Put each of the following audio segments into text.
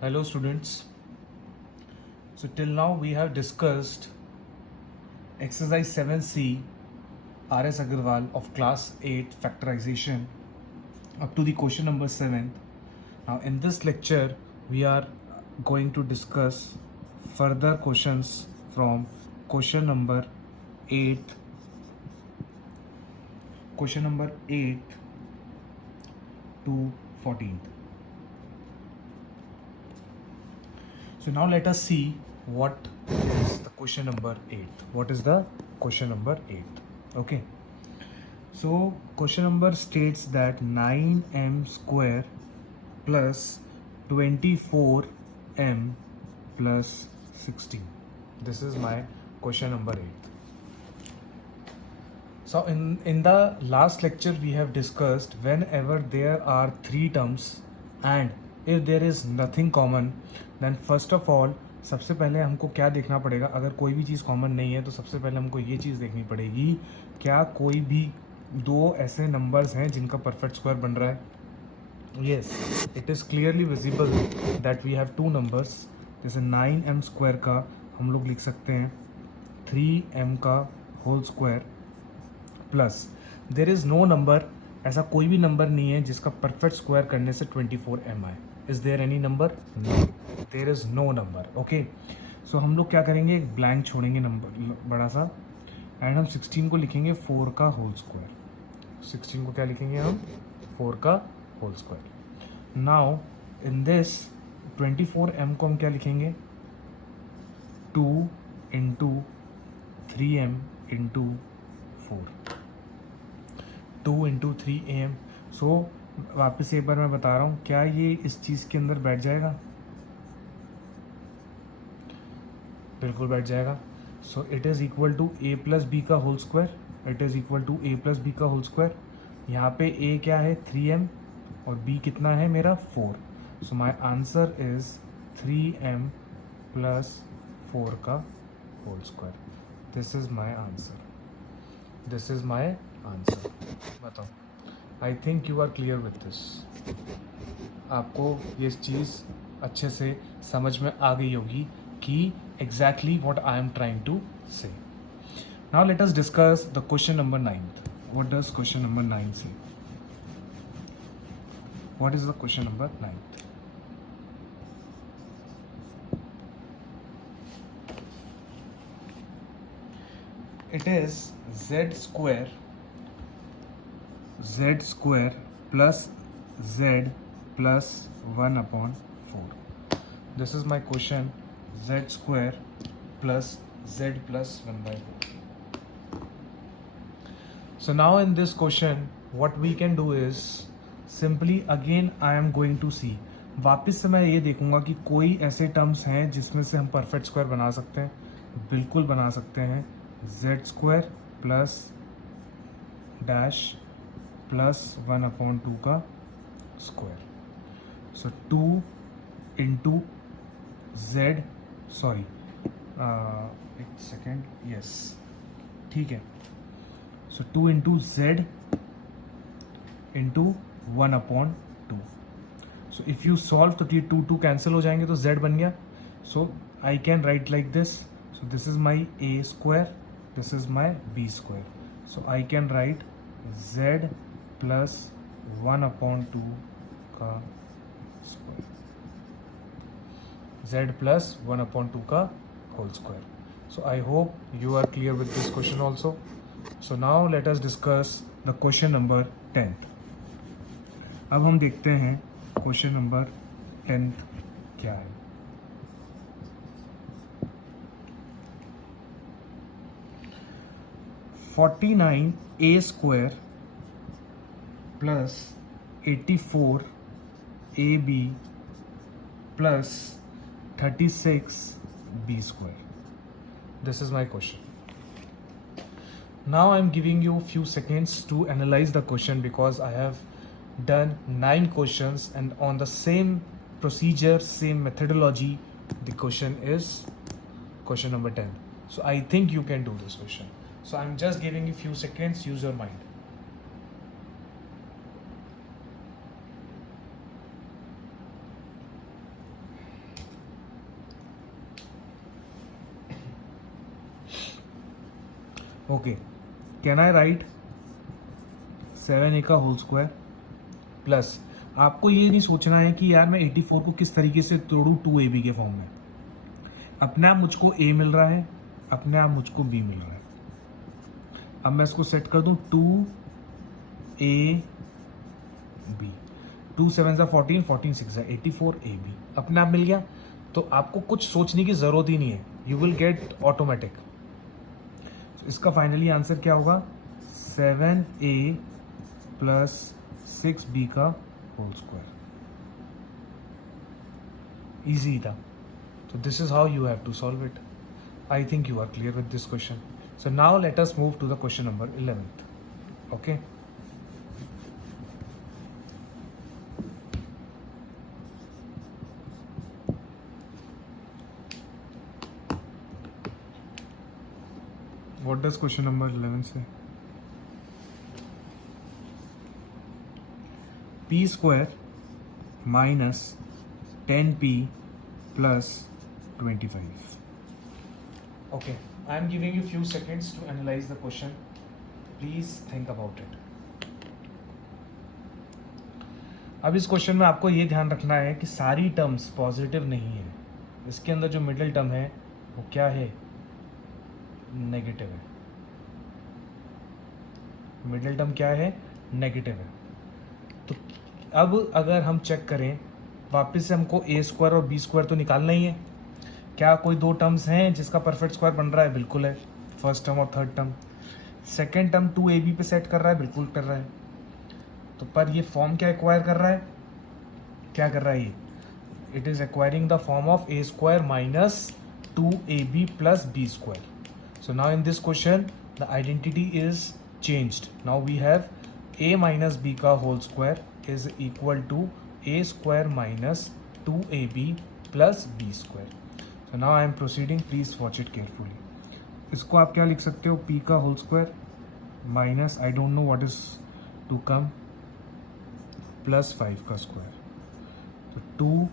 Hello students. So till now we have discussed exercise 7C R.S. Agarwal of class 8 factorization up to the question number 7. Now in this lecture we are going to discuss further questions from question number 8 to 14. So now let us see what is the question number 8. What is the question number 8? Okay. So question number states that 9m square plus 24m plus 16. This is my question number 8. So in the last lecture we have discussed whenever there are three terms and if there is nothing common, then first of all सबसे पहले हमको क्या देखना पड़ेगा, अगर कोई भी चीज़ common नहीं है तो सबसे पहले हमको ये चीज़ देखनी पड़ेगी क्या कोई भी दो ऐसे नंबर्स हैं जिनका परफेक्ट स्क्वायर बन रहा है. Yes, it is clearly visible that we have two numbers. जैसे 9m स्क्वायर का हम लोग लिख सकते हैं 3m का whole square plus there is no number, ऐसा कोई भी नंबर नहीं है जिसका परफेक्ट स्क्वायर करने से 24m आए. Is there any number? No, there is no number. Okay, so हम लोग क्या करेंगे, एक ब्लैंक छोड़ेंगे नंबर बड़ा सा एंड हम 16 को लिखेंगे 4 का होल स्क्वायर. 16 को क्या लिखेंगे हम? 4 का whole square. Now in this 24m को हम क्या लिखेंगे? 2 into 3m into 4. 2 into 3am. सो वापस एक बार मैं बता रहा हूँ, क्या ये इस चीज़ के अंदर बैठ जाएगा? बिल्कुल बैठ जाएगा. So it is equal to a plus B का whole square. It is equal to a plus B का होल स्क्वायर. यहाँ पे a क्या है? 3m और b कितना है मेरा? 4. So my answer is 3m plus 4 का whole square. This is my answer. This is my answer. बताओ, I think you are clear with this. आपको ये चीज़ अच्छे से समझ में आ गई होगी कि exactly what I am trying to say. Now let us discuss the question number 9. What does question number 9 say? What is the question number 9? It is z square plus z plus 1 upon 4. This is my question. Z square plus z plus 1 by 4. So now in this question what we can do is simply again I am going to see, वापस से मैं ये देखूंगा कि कोई ऐसे terms हैं जिसमें से हम परफेक्ट स्क्वायर बना सकते हैं. बिल्कुल बना सकते हैं. z square plus dash plus 1 upon 2 का स्क्वायर. सो 2 इंटू जेड, सॉरी एक सेकेंड, यस ठीक है. सो 2 into Z into 1 upon 2. So if you solve तो ये 2 कैंसिल हो जाएंगे तो z बन गया. So I can write like this. So this is my a square, this is my b square. So I can write z plus 1 upon 2 का square. z plus 1 upon 2 का whole square. So I hope you are clear with this question also. So now let us discuss the question number 10. अब हम देखते हैं question number 10 क्या है. a square plus 84ab plus 36b square. This is my question. Now I am giving you few seconds to analyze the question because I have done 9 questions and on the same procedure, same methodology, the question is question number 10. So I think you can do this question. So I am just giving you few seconds, use your mind. Okay, can I right 7a का whole square plus, आपको ये नहीं सोचना है कि यार मैं 84 को किस तरीके से तोड़ूं 2ab के फॉर्म में। अपने आप मुझको a मिल रहा है, अपने आप मुझको b मिल रहा है। अब मैं इसको सेट कर दूं 2ab, 2 7 14, 14 6 84ab, अपने आप मिल गया। तो आपको कुछ सोचने की जरूरत ही नहीं है, यू विल गेट ऑटोमेटिक। इसका फाइनली आंसर क्या होगा 7a प्लस 6b का होल स्क्वायर। इजी था। So this is how you have to solve it. I think you are clear with this question. So now let us move to the question number 11th. Okay. What does question number 11 say? P square minus 10p plus 25. Okay, I am giving you few seconds to analyze the question. Please think about it. अब इस question में आपको ये ध्यान रखना है कि सारी टर्म्स पॉजिटिव नहीं है। इसके अंदर जो मिडिल टर्म है वो क्या है, नेगेटिव है। मिडिल टर्म क्या है, नेगेटिव है। तो अब अगर हम चेक करें, वापस से हमको a स्क्वायर और b स्क्वायर तो निकालना ही है। क्या कोई दो टर्म्स हैं जिसका परफेक्ट स्क्वायर बन रहा है? बिल्कुल है, फर्स्ट टर्म और third term. Second term 2ab पे सेट कर रहा है, बिल्कुल कर रहा है। तो पर ये फॉर्म क्या एक्वायर कर रहा है, क्या कर रहा है ये, it is acquiring the form of a square minus 2ab plus b square. So now in this question the identity is changed. Now we have a minus b का whole square is equal to a square minus 2ab plus b square. So now I am proceeding, please watch it carefully. इसको आप क्या लिख सकते हो, p का whole square minus I don't know what is to come plus 5 का square, तो 2ab,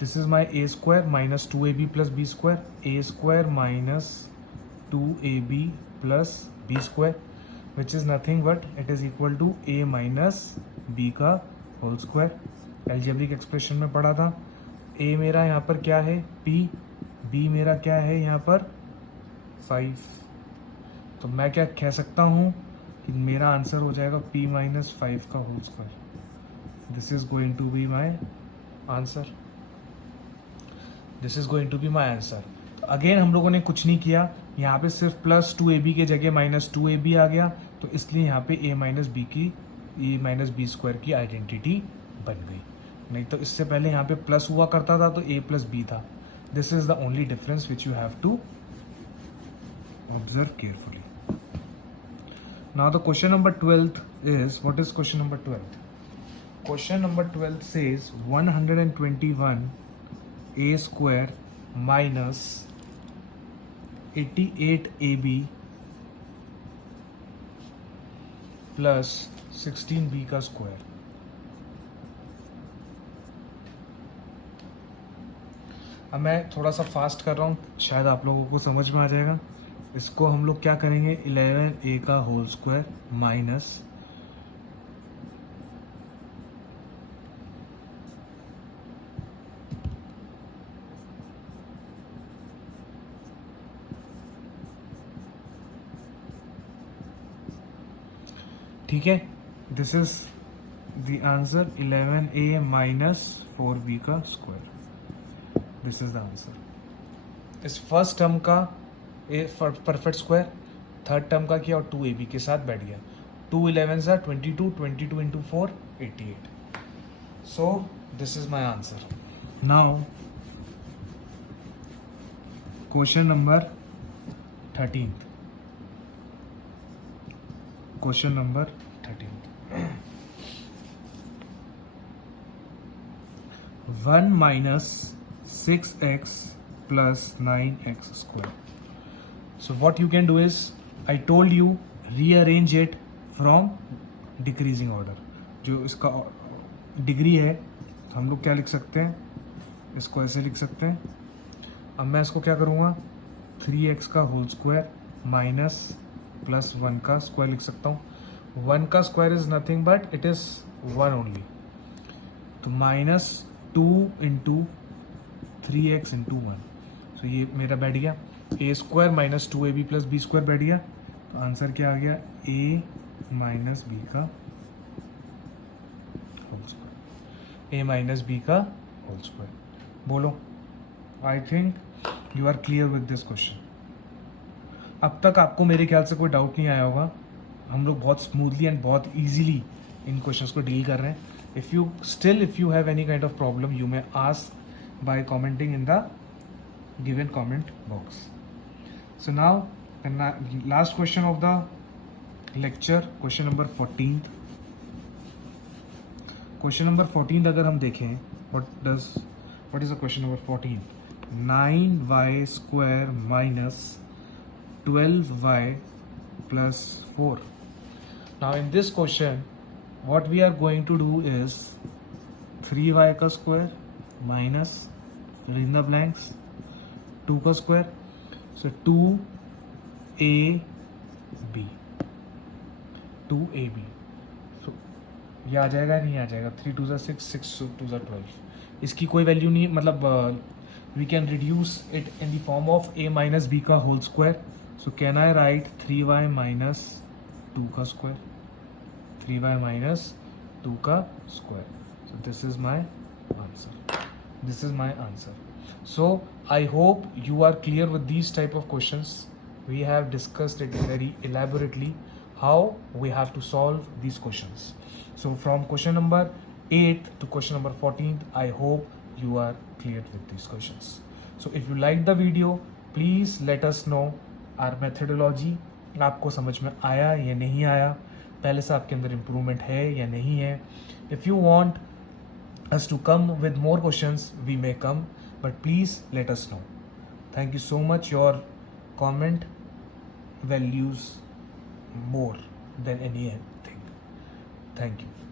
this is my a square minus 2ab plus b square, a square minus 2ab plus b square which is nothing but it is equal to a minus b का whole square. Algebraic expression में पढ़ा था, a मेरा यहाँ पर क्या है p, b मेरा क्या है यहाँ पर 5। तो मैं क्या कह सकता हूँ कि मेरा आंसर हो जाएगा p माइनस 5 का whole square. This is going to be my answer, this is going to be my answer. तो अगेन हम लोगों ने कुछ नहीं किया, यहाँ पे सिर्फ प्लस 2ab के जगह माइनस 2ab आ गया, तो इसलिए यहाँ पे a माइनस b स्क्वायर की आइडेंटिटी बन गई। नहीं तो इससे पहले यहाँ पे प्लस हुआ करता था तो a प्लस b था। This is the only difference which you have to observe carefully. Now the question number 12th is, what is question number 12th? Question number 12 says 121 a square minus 88 ab plus 16 b का square. अब मैं थोड़ा सा fast कर रहा हूँ, शायद आप लोगों को समझ में आ जाएगा। इसको हम लोग क्या करेंगे, 11a का होल स्क्वायर माइनस ठीक है, this is the answer 11a minus 4b का square. This is the answer. इस फर्स्ट टर्म का परफेक्ट स्क्वायर, थर्ड टर्म का किया और 2ab के साथ बैठ गया। 2 11 22, 22 into 4 88। So this is my answer. Now question number 13, question number 13, 1 minus 6x plus 9x square. So what you can do is, I told you rearrange it from decreasing order. जो इसका degree है हम लोग क्या लिख सकते हैं, इसको ऐसे लिख सकते हैं अब मैं इसको क्या करूँगा, 3x का होल स्क्वायर माइनस प्लस 1 का स्क्वायर लिख सकता हूँ. 1 का square is nothing but it is 1 only. तो माइनस 2 इंटू 3x इंटू 1. तो ये मेरा बैठ गया. A square minus 2ab plus B square बैठ गया. तो आंसर क्या आ गया, a माइनस बी का whole square. a minus B का होल स्क्वायर. बोलो, I think you are clear with this question. अब तक आपको मेरे ख्याल से कोई डाउट नहीं आया होगा. हम लोग बहुत स्मूथली एंड बहुत इजीली इन क्वेश्चंस को डील कर रहे हैं. If you have any kind of problem you may ask by commenting in the given comment box. So now last question of the lecture, question number 14. Question number 14 अगर हम देखें, what is the question number 14? 9y square minus 12y plus 4. Now in this question what we are going to do is 3y का square minus, fill in the blanks, 2 का square, so 2ab, 2ab. so ये आ जाएगा नहीं आ जाएगा, 3 2 6, 6 2 12. इसकी कोई value नहीं, मतलब we can reduce it in the form of a minus b का whole square. So can I write 3y minus 2 का square, 3y minus 2 का square. So this is my answer. So I hope you are clear with these type of questions. We have discussed it very elaborately how we have to solve these questions. So from question number 8 to question number 14, I hope you are clear with these questions. So if you like the video, please let us know our methodology. आपको समझ में आया या नहीं आया, पहले से आपके अंदर इम्प्रूवमेंट है या नहीं है. If you want us to come with more questions, we may come, but please let us know. Thank you so much. Your comment values more than anything. Thank you.